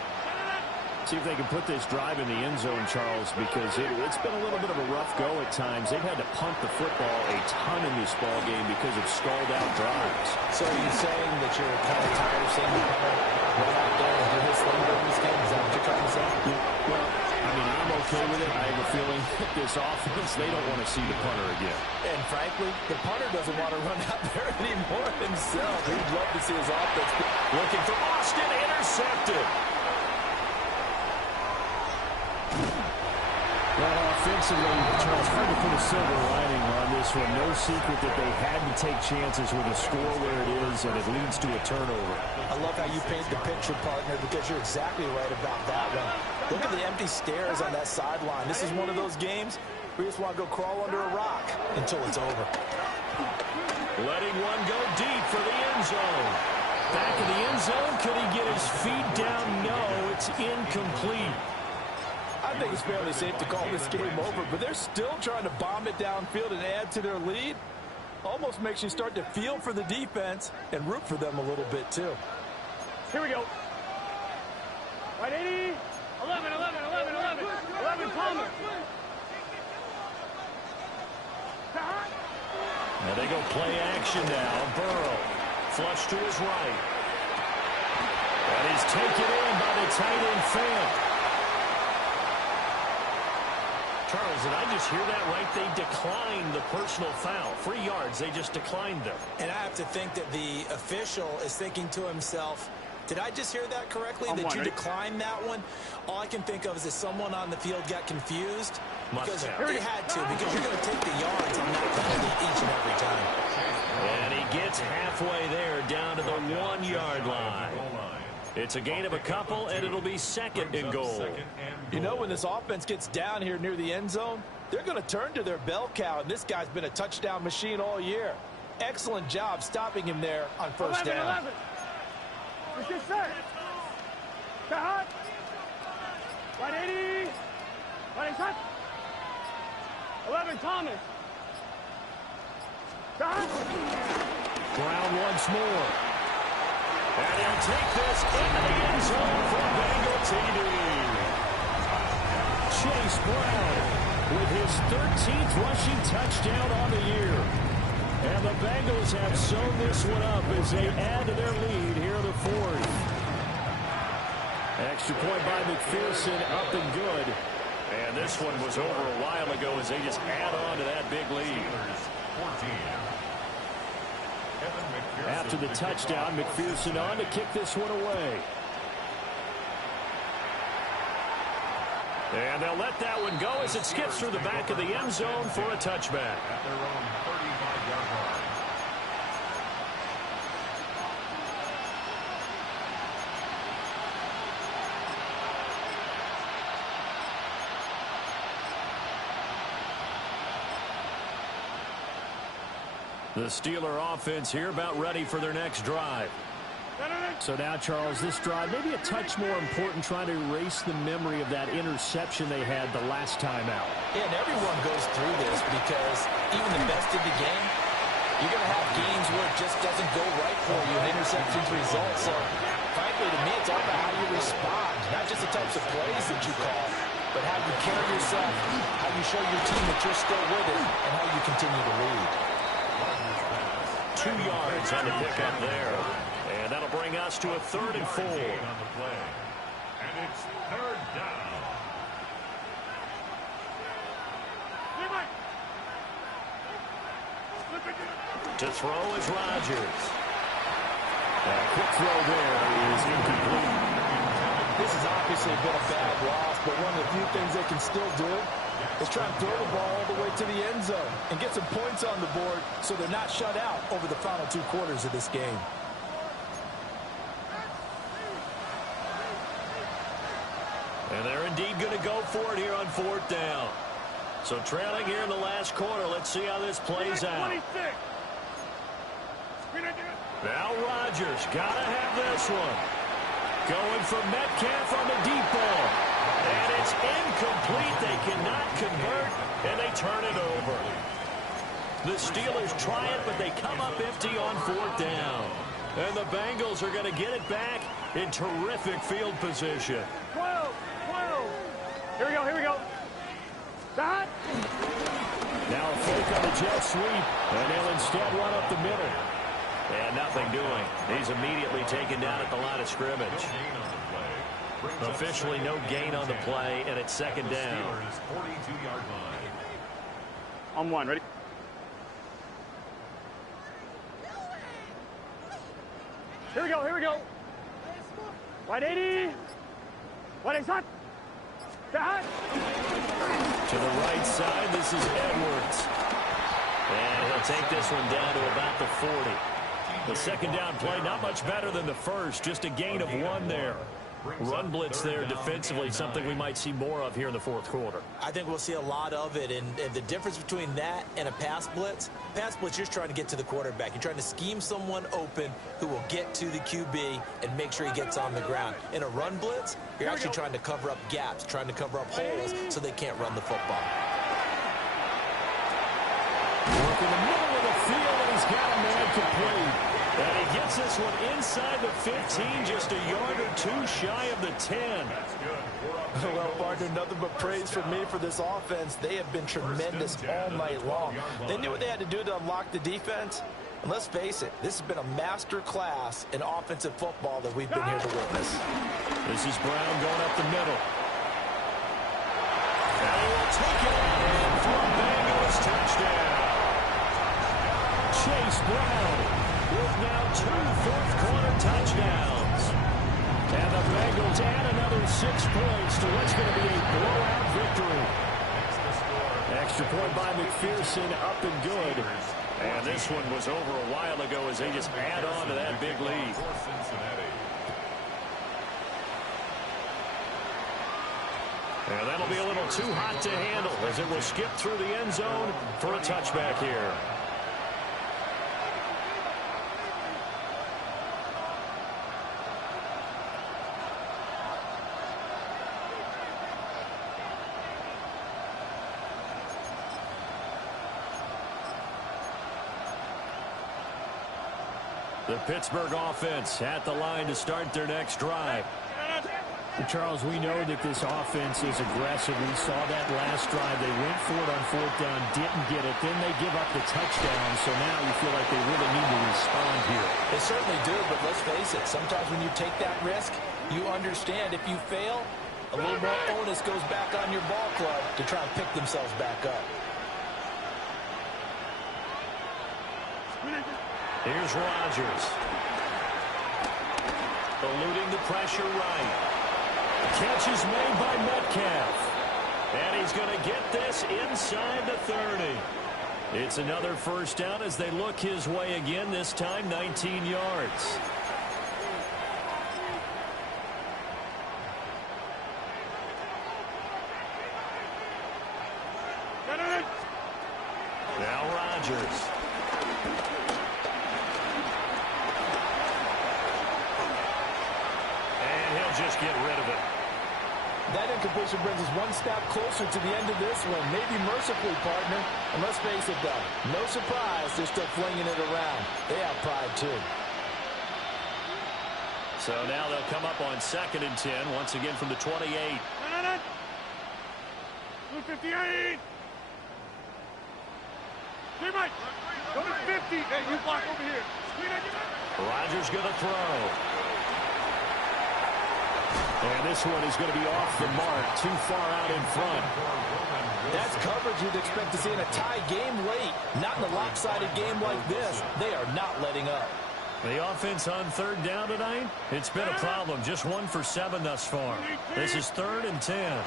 See if they can put this drive in the end zone, Charles, because it's been a little bit of a rough go at times. They've had to punt the football a ton in this ball game because of stalled-out drives. So are you saying that you're kind of tired of seeing the punter go out there and do his thing during this game? Is that what you're trying to say? Well, I mean, I'm okay with it. I have a feeling that this offense, they don't want to see the punter again. And frankly, the punter doesn't want to run out there anymore himself. He'd love to see his offense. Looking for Austin, intercepted. Well, offensively, Charles, hard to put a silver lining on this one. No secret that they had to take chances with a score where it is, and it leads to a turnover. I love how you paint the picture, partner, because you're exactly right about that one. Look at the empty stares on that sideline. This is one of those games where you just want to go crawl under a rock until it's over. Letting one go deep for the end zone. Back in the end zone, could he get his feet down? No, it's incomplete. I think it's fairly safe to call this game over, but they're still trying to bomb it downfield and add to their lead. Almost makes you start to feel for the defense and root for them a little bit, too. Here we go. Right, 80. 11. 11, Thomas. Now they go play action now. Burrow, flush to his right. And he's taken in by the tight end Fant. Charles, did I just hear that right? They declined the personal foul. 3 yards, they just declined them. And I have to think that the official is thinking to himself, did I just hear that correctly, that you declined that one? All I can think of is that someone on the field got confused. Because they had to, because you're going to take the yards on that penalty each and every time. And he gets halfway there, down to the 1-yard line. It's a gain of a couple, and it'll be 2nd and goal. You know, when this offense gets down here near the end zone, they're going to turn to their bell cow, and this guy's been a touchdown machine all year. Excellent job stopping him there on 1st down. 11. Let's get set. Hot. Right, 80. Right, touch. 11, Thomas. Brown once more. And he'll take this into the end zone for Bengal TD. Chase Brown with his 13th rushing touchdown on the year. And the Bengals have sewn this one up as they add to their lead here in the 4th. Extra point by McPherson, up and good. And this one was over a while ago as they just add on to that big lead. After the touchdown, McPherson on to kick this one away. And they'll let that one go as it skips through the back of the end zone for a touchback. At their own 35-yard line. The Steeler offense here about ready for their next drive. So now, Charles, this drive maybe a touch more important, trying to erase the memory of that interception they had the last time out. Yeah, and everyone goes through this because even the best of the game, you're going to have games where it just doesn't go right for you and interceptions result. So, frankly, to me, it's all about how you respond, not just the types of plays that you call. but how you carry yourself, how you show your team that you're still with it, and how you continue to lead. 2 yards on the pickup there. And that'll bring us to a 3rd and 4. On the play. And it's 3rd down. To throw is Rodgers. A quick throw there is incomplete. This has obviously been a bad loss, but one of the few things they can still do is try and throw the ball all the way to the end zone and get some points on the board so they're not shut out over the final 2 quarters of this game. And they're indeed going to go for it here on 4th down. So trailing here in the last quarter. Let's see how this plays out. Now Rodgers got to have this one. Going for Metcalf on the deep ball. And it's incomplete. They cannot convert, and they turn it over. The Steelers try it, but they come up empty on 4th down. And the Bengals are going to get it back in terrific field position. 12. Here we go. That. Now a fake on the jet sweep, and they'll instead run up the middle. And nothing doing. He's immediately taken down at the line of scrimmage. Officially no gain on the play, and it's 2nd down. 42-yard line. On 1, ready? Here we go. Wide 80. Wide 80, shot. That. To the right side, this is Edwards. And he'll take this one down to about the 40. The 2nd down play, not much better than the first, just a gain of 1 there. Run blitz there defensively, something we might see more of here in the 4th quarter. I think we'll see a lot of it, and the difference between that and a pass blitz, you're just trying to get to the quarterback. You're trying to scheme someone open who will get to the QB and make sure he gets on the ground. In a run blitz, you're actually trying to cover up gaps, trying to cover up holes so they can't run the football. Work in the middle of the field, and he's got a man complete. And he gets this one inside the 15, just a yard or 2 shy of the 10. Well, partner, nothing but praise from me for this offense. They have been tremendous all night long. They knew what they had to do to unlock the defense. And let's face it, this has been a master class in offensive football that we've been here to witness. This is Brown going up the middle. And he will take it in for a Bengals touchdown. Chase Brown with now 2 fourth-quarter touchdowns. And the Bengals add another 6 points to what's going to be a blowout victory. Extra point by McPherson, up and good. And this one was over a while ago as they just add on to that big lead. And that'll be a little too hot to handle as it will skip through the end zone for a touchback here. The Pittsburgh offense at the line to start their next drive. Charles, we know that this offense is aggressive. We saw that last drive. They went for it on 4th down, didn't get it. Then they give up the touchdown, so now you feel like they really need to respond here. They certainly do, but let's face it. Sometimes when you take that risk, you understand if you fail, a little more onus goes back on your ball club to try and pick themselves back up. Here's Rodgers. Eluding the pressure right. Catch is made by Metcalf. And he's going to get this inside the 30. It's another 1st down as they look his way again, this time 19 yards. Now Rodgers. Just get rid of it. That incompletion brings us 1 step closer to the end of this one. Maybe mercifully, partner. And let's face it, though, no surprise they're still flinging it around. They have pride, too. So now they'll come up on 2nd and 10, once again from the 28. Blue 58. Hey, Mike. Go to 50. Hey, you block over here. Rodgers going to throw. And this one is going to be off the mark, too far out in front. That's coverage you'd expect to see in a tie game late. Not in a lopsided game like this. They are not letting up. The offense on third down tonight, it's been a problem. Just 1 for 7 thus far. This is 3rd and 10.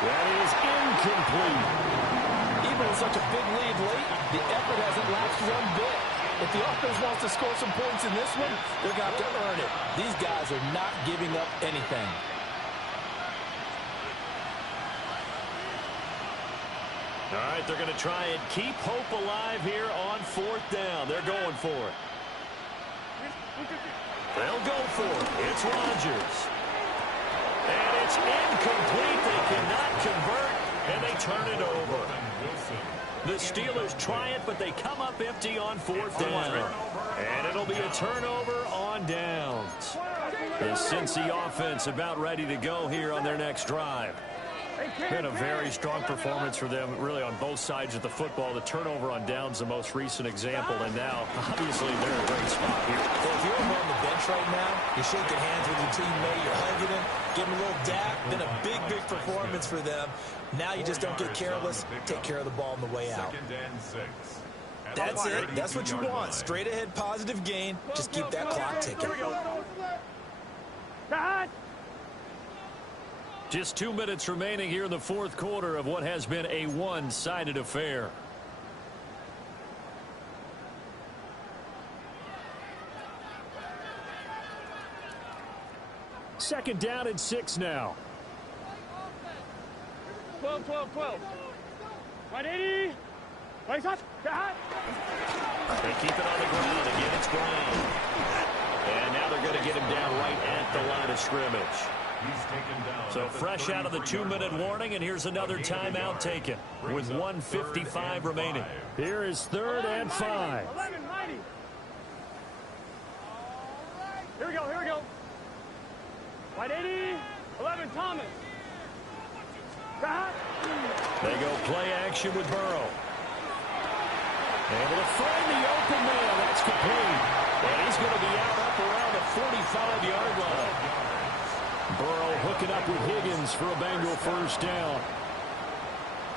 That is incomplete. Even with such a big lead late, the effort hasn't lapsed one bit. If the offense wants to score some points in this one, they're going to have to earn it. These guys are not giving up anything. All right, they're going to try and keep hope alive here on 4th down. They're going for it. They'll go for it. It's Rodgers. And it's incomplete. They cannot convert, and they turn it over. The Steelers try it, but they come up empty on 4th down. And it'll be a turnover on downs. The Cincy offense about ready to go here on their next drive. Been a very strong performance for them, really, on both sides of the football. The turnover on downs, the most recent example, and now, obviously, they're in a great spot here. Well, if you're over on the bench right now, you're shaking hands with your teammate, you're hugging him, giving a little dap. Been a big, big performance for them. Now you just don't get careless. Take care of the ball on the way out. That's it. That's what you want. Straight ahead, positive gain. Just keep that clock ticking. Just 2 minutes remaining here in the 4th quarter of what has been a one-sided affair. Second down and 6 now. 12, 12, 12. 180. Right up. They keep it on the ground. Again, it's Brown. And now they're going to get him down right at the line of scrimmage. So fresh out of the 2-minute warning, and here's another timeout taken with 1:55 remaining. Here is 3rd and 5. 11, mighty. Here we go, here we go. 180. 11, Thomas. They go play action with Burrow. Able to find the open man. That's complete. And he's going to be out up around the 45-yard line. Burrow hooking up with Higgins for a Bengal first down.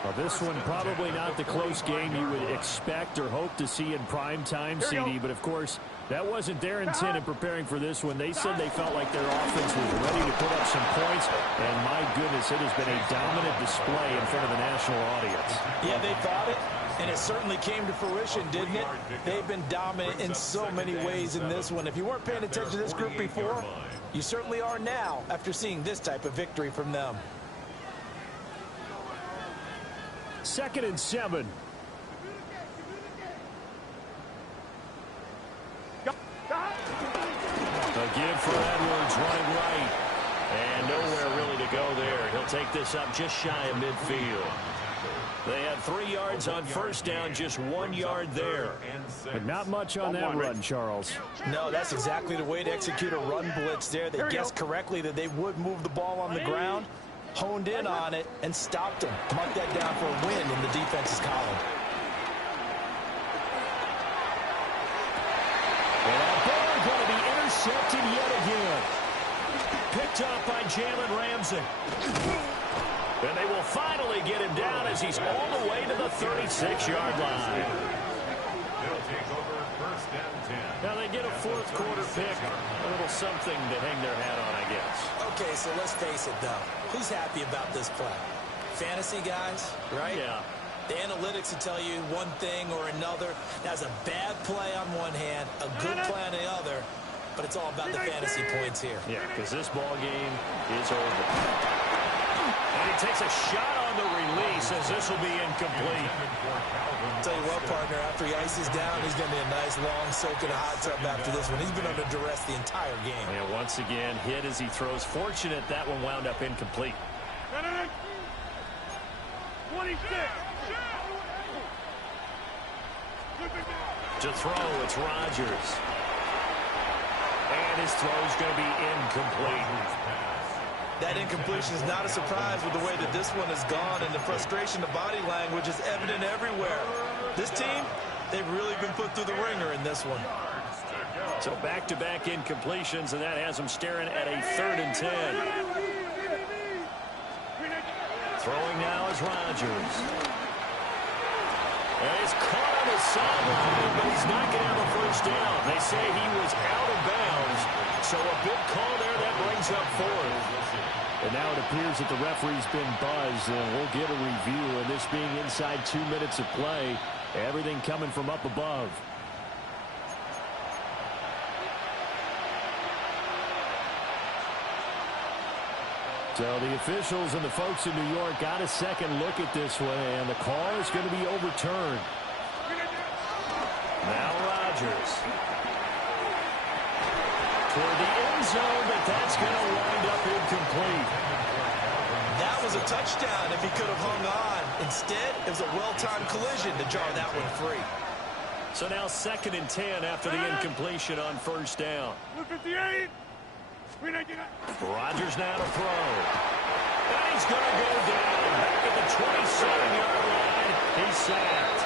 Well, this one probably not the close game you would expect or hope to see in prime time, CD. But, of course, that wasn't their intent in preparing for this one. They said they felt like their offense was ready to put up some points. And, my goodness, it has been a dominant display in front of the national audience. Yeah, they thought it, and it certainly came to fruition, didn't it? They've been dominant in so many ways in this one. If you weren't paying attention to this group before, you certainly are now after seeing this type of victory from them. 2nd and 7. A give for Edwards running right. And nowhere really to go there. He'll take this up just shy of midfield. They had 3 yards on first down, just 1 yard there. But not much on that run, Charles. No, that's exactly the way to execute a run blitz there. They guessed correctly that they would move the ball on the ground, honed in on it, and stopped them. Mark that down for a win in the defense's column. And that ball going to be intercepted yet again. Picked up by Jalen Ramsey. And they will finally get him down as he's all the way to the 36-yard line. They'll take over 1st and 10. Now they get a 4th quarter pick. A little something to hang their hat on, I guess. Okay, so let's face it, though. Who's happy about this play? Fantasy guys, right? Yeah. The analytics will tell you one thing or another. That's a bad play on one hand, a good play on the other, but it's all about the fantasy points here. Yeah, because this ball game is over. And he takes a shot on the release as this will be incomplete. Tell you what, partner, after he ices down, he's going to be a nice long soak in a hot tub after this one. He's been under duress the entire game. And once again, hit as he throws. Fortunate that one wound up incomplete. 26. To throw, it's Rodgers. And his throw is going to be incomplete. That incompletion is not a surprise with the way that this one has gone, and the frustration, the body language is evident everywhere. This team, they've really been put through the ringer in this one. So back-to-back incompletions, and that has them staring at a 3rd and 10. Throwing now is Rodgers. And he's caught on the sideline, but he's not going to have a first down. They say he was out of bounds, so a big call there that brings up 4th. And now it appears that the referee's been buzzed, and we'll get a review. And this being inside 2 minutes of play, everything coming from up above. So the officials and the folks in New York got a second look at this one, and the call is going to be overturned. Now Rodgers. Toward the end zone, but that's going to wind up incomplete. That was a touchdown if he could have hung on. Instead, it was a well-timed collision to jar that one free. So now 2nd and 10 after the incompletion on 1st down. 58. Rodgers now to throw. And he's going to go down. Back at the 27-yard line. He's sacked.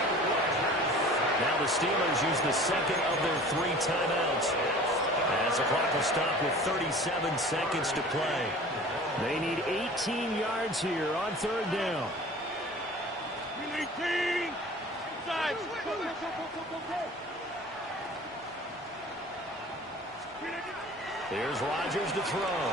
Now the Steelers use the 2nd of their 3 timeouts, as the clock will stop with 37 seconds to play. They need 18 yards here on 3rd down. 18. Inside. Here's Rodgers to throw.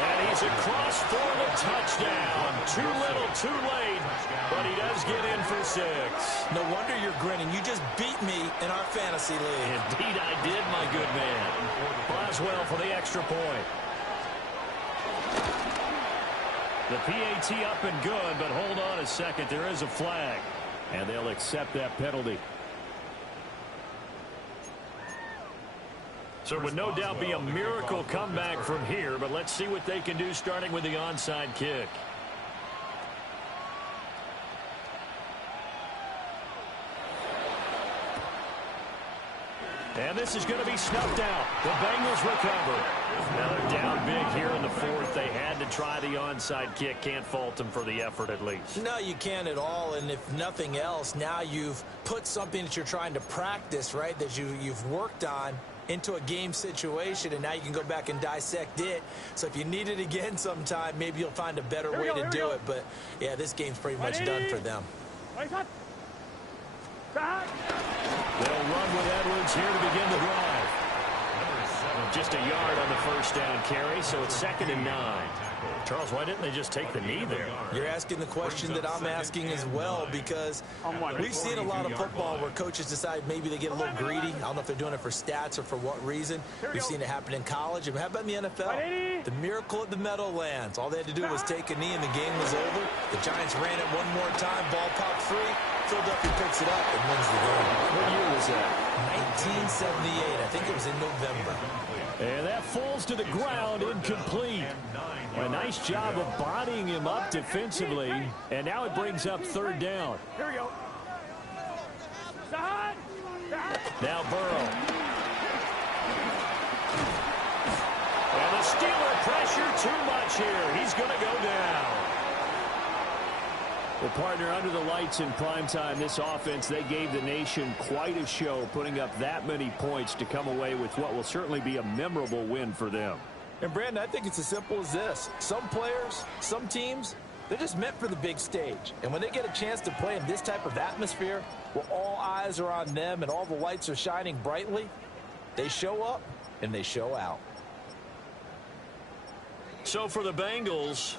And he's across for the touchdown. Too little, too late, but he does get in for 6. No wonder you're grinning. You just beat me in our fantasy league. Indeed I did, my good man. Boswell for the extra point. The PAT up and good, but hold on a second. There is a flag, and they'll accept that penalty. So it would no doubt be a miracle comeback from here, but let's see what they can do starting with the onside kick. And this is going to be snuffed out. The Bengals recover. Now they're down big here in the 4th. They had to try the onside kick. Can't fault them for the effort at least. No, you can't at all. And if nothing else, now you've put something that you're trying to practice, right, that you've worked on into a game situation, and now you can go back and dissect it. So if you need it again sometime, maybe you'll find a better way to do it. But, yeah, this game's pretty much done for them. They'll run with Edwards here to begin the drive. Just a yard on the 1st down carry, so it's 2nd and 9. Charles, why didn't they just take the knee there? You're asking the question that I'm asking as well, because we've seen a lot of football where coaches decide maybe they get a little greedy. I don't know if they're doing it for stats or for what reason. We've seen it happen in college. And how about in the NFL? The miracle at the Meadowlands. All they had to do was take a knee and the game was over. The Giants ran it one more time. Ball popped free. Philadelphia picks it up and wins the game. What year was that? 1978. I think it was in November. And that falls to the ground, incomplete. A nice job of bodying him up defensively. And now it brings up 3rd down. Here we go. Now Burrow. And the Steeler pressure too much here. He's going to go down. Well, partner, under the lights in primetime, this offense, they gave the nation quite a show, putting up that many points to come away with what will certainly be a memorable win for them. And, Brandon, I think it's as simple as this. Some players, some teams, they're just meant for the big stage. And when they get a chance to play in this type of atmosphere, where all eyes are on them and all the lights are shining brightly, they show up and they show out. So for the Bengals,